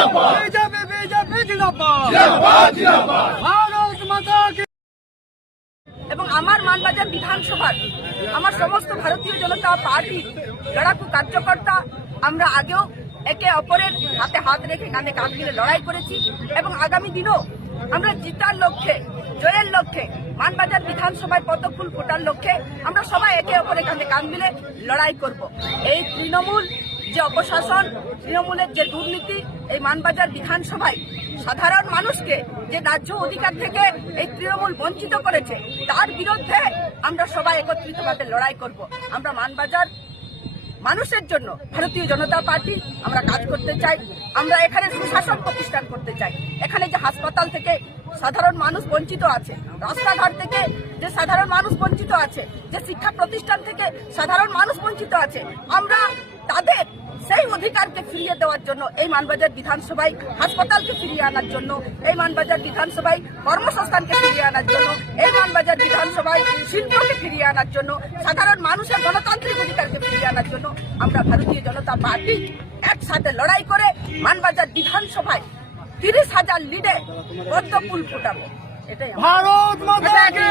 BJP BJP জিন্দাবাদ ভারত মাতা কি। এবং আমার মানবাজার বিধানসভার আমার সমস্ত ভারতীয় জনতা পার্টির লড়াকু কার্যকর্তা আমরা আগেও একে অপরের হাতে হাত রেখে কাঁধে কাঁধ মিলে লড়াই করেছি এবং আগামী দিনও আমরা জিতার লক্ষ্যে, জয়ের লক্ষ্যে, মানবাজার বিধানসভায় পদ্মফুল ফোটার লক্ষ্যে আমরা সবাই একে অপরের কাঁধে কাঁধ মিলে লড়াই করব। এই তৃণমূল যে অপশাসন, তৃণমূলের যে দুর্নীতি এই মানবাজার বিধানসভায় সাধারণ মানুষকে যে ন্যায্য অধিকার থেকে এই তৃণমূল বঞ্চিত করেছে তার বিরুদ্ধে আমরা সবাই একত্রিতভাবে লড়াই করব। আমরা মানবাজার মানুষের জন্য ভারতীয় জনতা পার্টি আমরা কাজ করতে চাই। আমরা এখানে সুশাসন প্রতিষ্ঠান করতে চাই। এখানে যে হাসপাতাল থেকে সাধারণ মানুষ বঞ্চিত আছে, রাস্তাঘাট থেকে যে সাধারণ মানুষ বঞ্চিত আছে, যে শিক্ষা প্রতিষ্ঠান থেকে সাধারণ মানুষ বঞ্চিত আছে, আমরা তাদের সেই অধিকারকে ফিরিয়ে দেওয়ার জন্য এই মানবাজার বিধানসভায় হাসপাতালকে ফিরিয়ে আনার জন্য, এই মানবাজার বিধানসভায় কর্মসংস্থানকে ফিরিয়ে আনার জন্য, এই মানবাজার বিধানসভায় শিল্পকে ফিরিয়ে আনার জন্য, সাধারণ মানুষের গণতান্ত্রিক অধিকারকে ফিরিয়ে আনার জন্য আমরা ভারতীয় জনতা পার্টি একসাথে লড়াই করে মানবাজার বিধানসভায় 30,000 লিডে পদ্মফুল ফোটাবো। এটাই ভারত মাতা কি।